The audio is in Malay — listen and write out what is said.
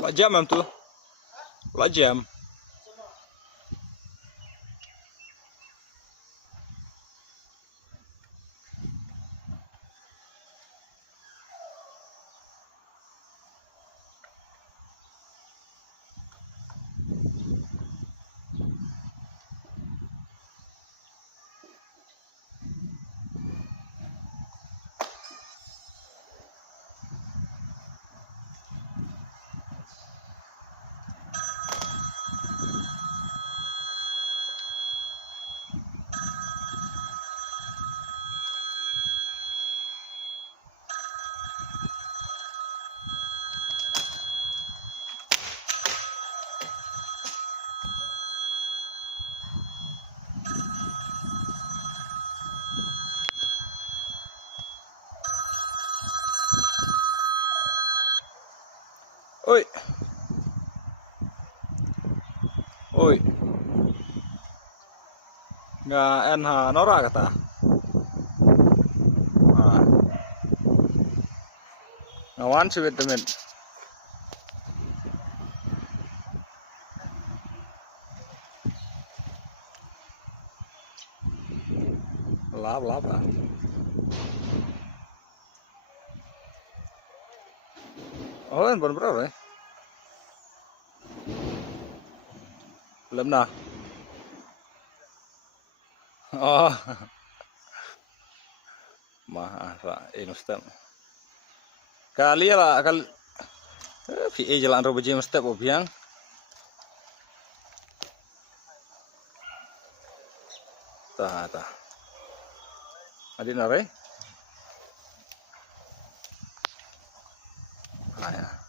Lah jam em tuh. Lah jam. Oi. Oi. Nggak NH Nora kata. Nah. Ngawan sih temen. Lap lap lah. Oh, handphone berapa ya? Belum nah. Oh, mah ini step. Kali lah kali. VA jalan robo jam step obiang. Tah. Adi nare. Ah ya.